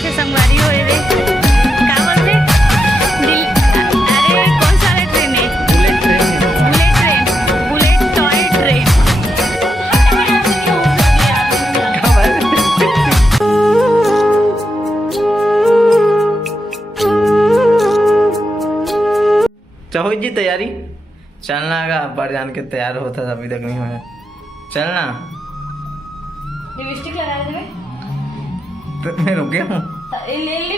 से संगवारी हो रे क्या बोलते दिल। अरे कौन सा वाला ट्रेन है? Bullet train bullet toy train. चाहो जी तैयारी चलना का पर जान के तैयार होता था अभी तक नहीं हुआ चलना। लिपस्टिक लगा दे तो मैं रुक गया हूँ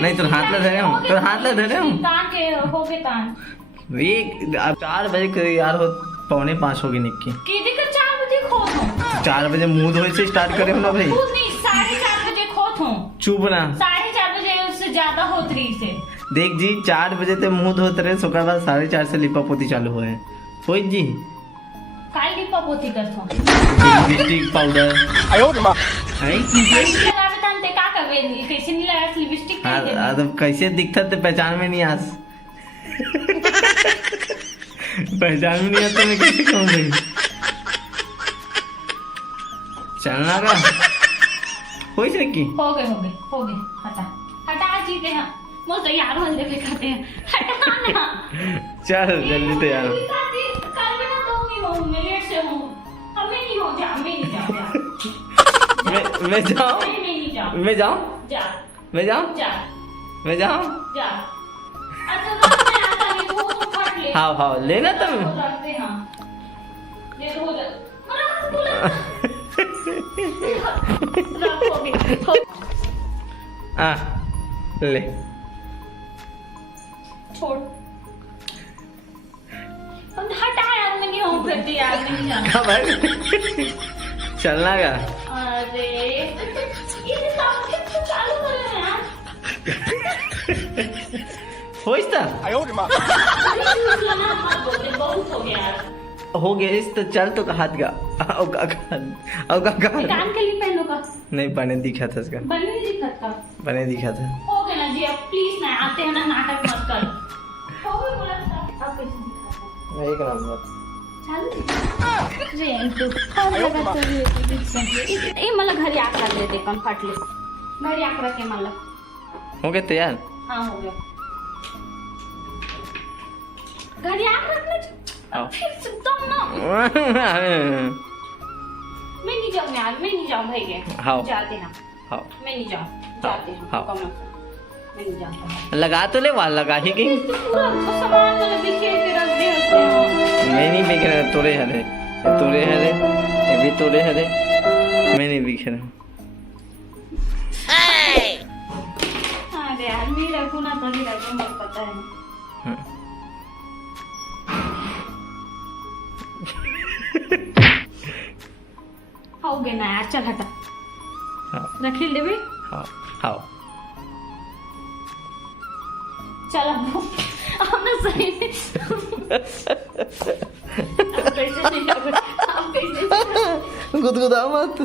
नहीं तो हाथ ले धरे हूँ तो हाथ ले धरे हूँ तान के हो गए तान वे अब 4 बजे करीब यार हो 4:45 होगी निक्की की दिक्कत 4 बजे खोत हूँ 4 बजे मुंह धोए से स्टार्ट करे ना भाई खुद नहीं 4:30 बजे खोत हूँ चुप ना 4:30 बजे उससे ज्यादा होत रही से देख जी 4 बजे ते मुंह धोते रहे सुबह बाद 4:30 से लिपा पोती चालू हुए सोच जी काल लिपा पोती करतो लिपस्टिक पाउडर लिपस्टिक लगावे तान ते का करवे कैसे नहीं लगा लिपस्टिक हाँ तो कैसे दिखता तो पहचान में नहीं आस पहचान में नहीं आता मैं कैसे कहूँ भाई चलना का हो से की हो गए हटा हटा जीते हैं वो तो यार वाले भी खाते हैं हटा ना चल जल्दी तैयार हो कल भी ना दूंगी वो मैं लेट से हूँ हमें नहीं हो जा मैं नहीं जाऊँ मैं जाऊँ मैं नहीं जाऊँ मैं जाऊँ जा मैं जाऊँ जा मैं जाऊँ जा अच्छा तो मैं आता नहीं तो वो फट ले हाँ लेना तुम वो रखते हैं ले हो जा मरा रखोगे आ ले छोड़ हटा यार मैं नहीं हूँ फिर यार मैं नहीं जाना हाँ भाई चलना का अरे ये काम कितना चालू कर रहे हैं यार होइस था बहुत हो गया यार हो गया इस तो चल तो हाथ का कान के लिए पहनो का नहीं बने दिखा था इसका बने दिखत का बने दिखा था हो गया ना जी अब प्लीज ना आते हैं ना नाटक मत कर हो गया बोला था अब कैसे दिखाता मैं एक नंबर चालू रे तू कौन लगा तो ये मला घरी आकर दे दे कौन फाटले घरी आकर के मला हो गया तैयार हाँ हो गया घरी आकर रखना आओ। फिर तुम ना मैं नहीं जाऊँ यार मैं नहीं जाऊँ भाई हाँ। जाते हैं हाँ मैं नहीं जाऊँ जाते हैं हाँ। कौन मैं नहीं जाता लगा तो ले वाल लगा ही गई पूरा सामान मतलब बिखेर के रख दे उसने मैं नहीं बिख रहा तोरे हरे ये भी तोरे हरे मैं नहीं बिख रहा अरे यार मैं रखूँ ना तभी रखूँ मुझे पता है हो गया ना यार चल हटा हाँ रखी ले भी हाँ हाँ चल अब ना सही गुदगुदा मत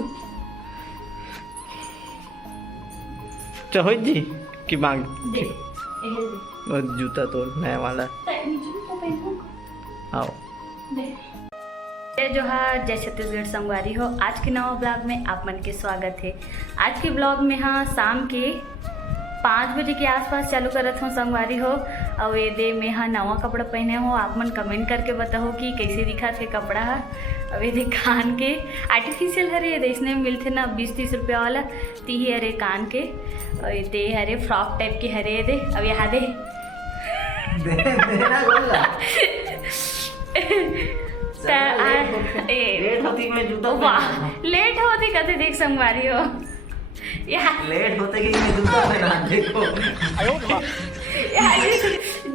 चाहो जी कि मांग दे और जूता तो नया वाला आओ जो है जय छत्तीसगढ़ संगवारी हो आज के नवा ब्लॉग में आप मन के स्वागत है। आज के ब्लॉग में हाँ शाम के 5 बजे के आसपास चालू करत हूँ संगवारी हो और ये दे में हाँ नवा कपड़ा पहने हो आप मन कमेंट करके बताओ कि कैसे दिखा थे कपड़ा है। अब ये दे कान के आर्टिफिशियल हरे ये इसने मिलते ना 20-30 रुपया वाला ती ही हरे कान के और ये दे हरे फ्रॉक टाइप के हरे दे अब यहाँ दे लेट होती कथे देख संगवारी हो लेट होते कि मैं जूता पहना देखो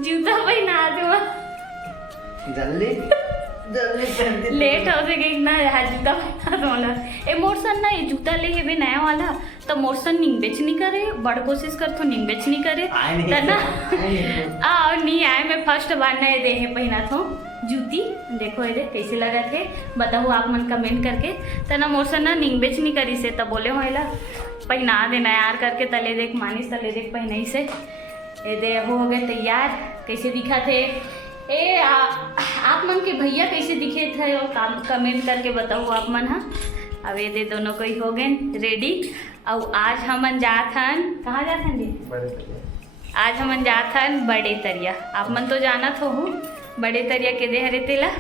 जूता पहना दो जल्दी जल्दी लेट होते कि ना यार जूता पहना दो ना ए मोरसन ना ये जूता ले हे बे नया वाला तो मोरसन निंग बेच नहीं करे बड़ कोशिश कर तो निंग बेच नहीं करे तना आ नहीं आए मैं फर्स्ट बार नए दे हे पहना थो जूती देखो ये कैसे लगा थे बताओ आप मन कमेंट करके तना मोरसन ना निंग बेच नहीं करी से तब बोले होइला पहना देना यार करके तले देख मानिस तले देख पहनाई से ये दे हो गए तैयार कैसे दिखा थे आप मन के भैया कैसे दिखे थे और कमेंट करके बताओ आप मन हाँ अब ये दे दोनों को ही हो गए रेडी और आज हमन जात हन, कहाँ जात हन जी? आज हमन जात हन बड़े तरिया। आप मन तो जानत हो बड़े तरिया के दे हरे तेला,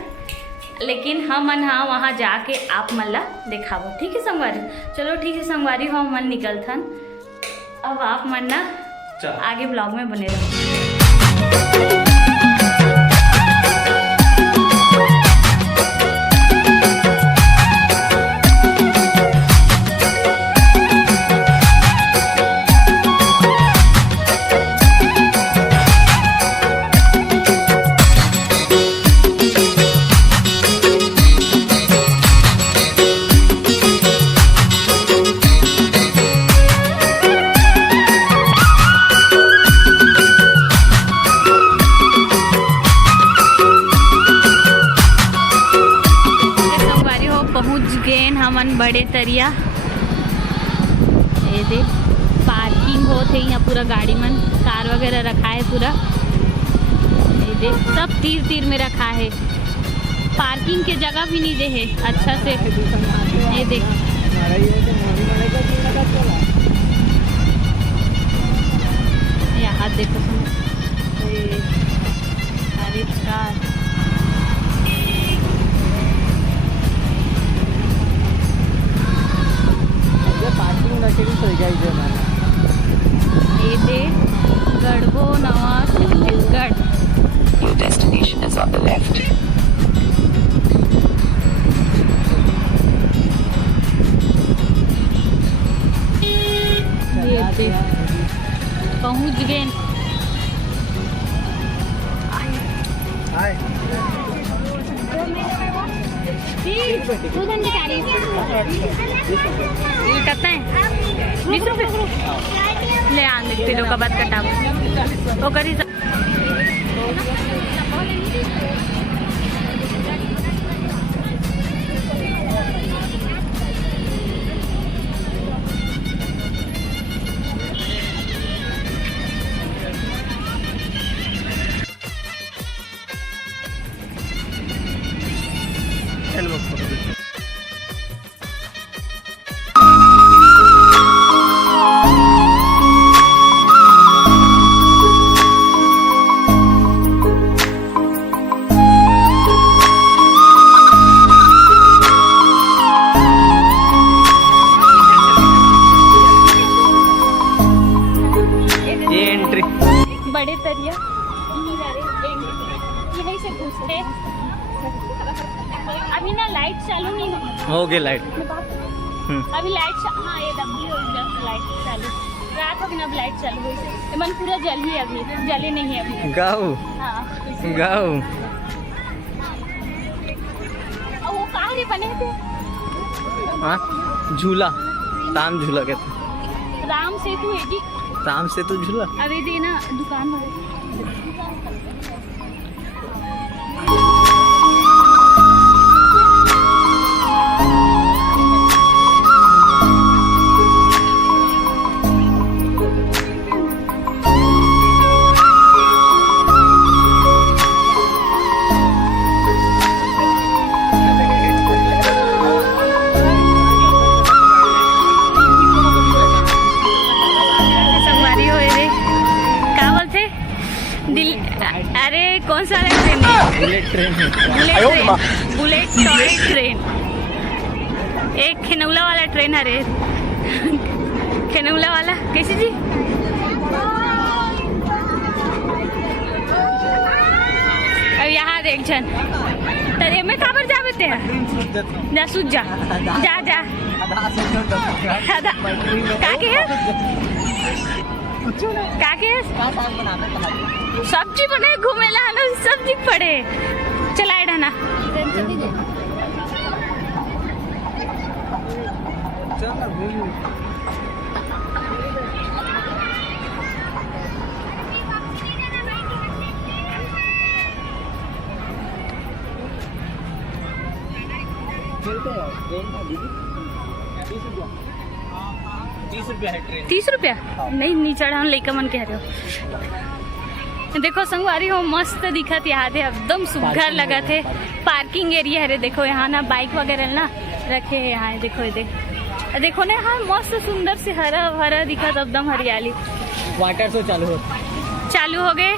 लेकिन हमन हाँ वहाँ जाके आप मन ला दिखाबो। ठीक है संगवारी? चलो ठीक है संगवारी, हम मन निकलथन। अब आप मन ना आगे ब्लॉग में बने रहो। हमन बड़े तरिया, ये देख पार्किंग होते यहाँ पूरा, गाड़ी मन कार वगैरह रखा है पूरा। ये देख सब तीर तीर में रखा है, पार्किंग के जगह भी नहीं दे है अच्छा से। ये देख यहाँ देखो अरे कार ये दे गढ़बो नवा Chhattisgarh. Your destination is on the left. ये दे पहुँच गए। कितना है? 20 रुपये ले आ किलो का बात कटा वो करी। बड़े तरिया यहीं से घुसते। अभी ना लाइट चालू नहीं हो गई लाइट। अभी लाइट हाँ ये दबी हो गई लाइट चालू। रात हो गई अब लाइट चालू हुई। मन पूरा जल ही अभी जले नहीं है अभी। गाँव हाँ गाँव और वो कहाँ रे बने थे? हाँ झूला, राम झूला कहते। राम सेतु है कि राम सेतु झूला? अरे देना दुकान वाले। अरे कौन सा train? Bullet train. Bullet toy train. एक खिनौला वाला ट्रेन है रे। खिनौला वाला कैसी जी? अब यहाँ देख जन तरे में काबर जा बेते हैं? जा सूझ जा जा जा काके है? काके है? सब्जी बने घूमेला ना सब्जी पड़े चलाए डाना। ₹30 30 रुपया? नहीं नहीं चढ़ा लेकर मन कह रहे हो। देखो संगवारी हो मस्त दिखत यहाँ थे एकदम सुघर लगा थे। पार्किंग एरिया है रे। देखो यहाँ ना बाइक वगैरह ना रखे हैं यहाँ। देखो ये देख देखो ना हाँ मस्त सुंदर से हरा भरा दिखा एकदम हरियाली। वाटर शो चालू हो गए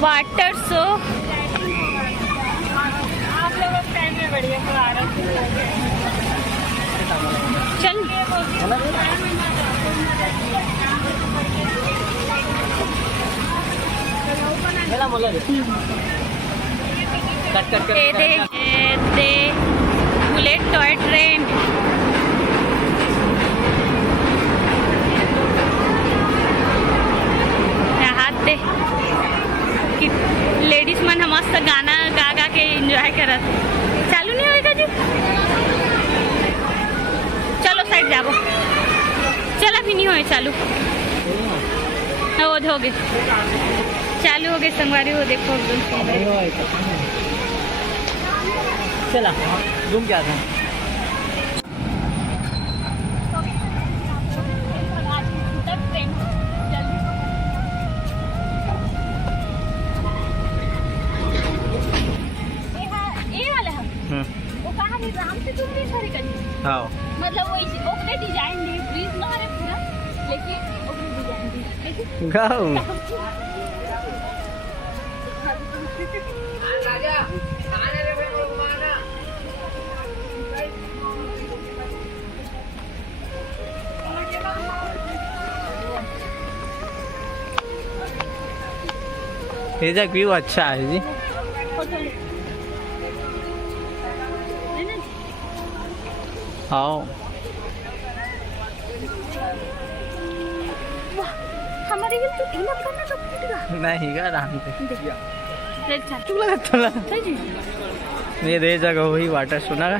वाटर शो। आप लोग टाइम में बढ़िया चल दे बुलेट टॉय ट्रेन। हाथ दे कि लेडीज मन मस्त गाना गा गा के एंजॉय करत। चालू नहीं होएगा जी, चलो साइड जाबो। चला भी नहीं होए चालू हो गए चालू हो गए संगवारी हो देखो चला घूम के आता हाँ मतलब वो ओकरे डिजाइन दी ब्रिज न हरे पूरा लेकिन ओकरे डिजाइन दी गाओ राजा आने रे भगवाना ये जगह व्यू अच्छा है जी। आओ हमारे ये तो इना करना तो फूटेगा नहीं गा आराम से चुप लगा थोड़ा ये दे जगह वही वाटर सुना गा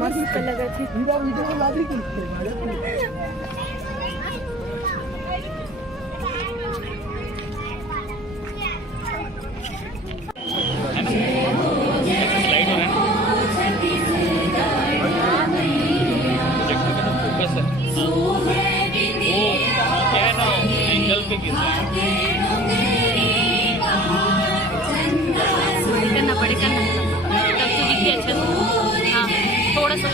मस्त लगा थी करना पड़ेगा ना तब तो दिखते अच्छा से। हाँ थोड़ा सा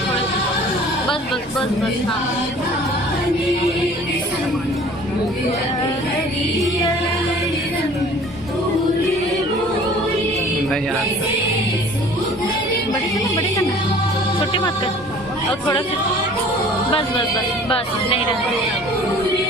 बस बस बस बस हाँ बड़े करना छोटे मत कर और थोड़ा सा बस बस बस बस नहीं रहता।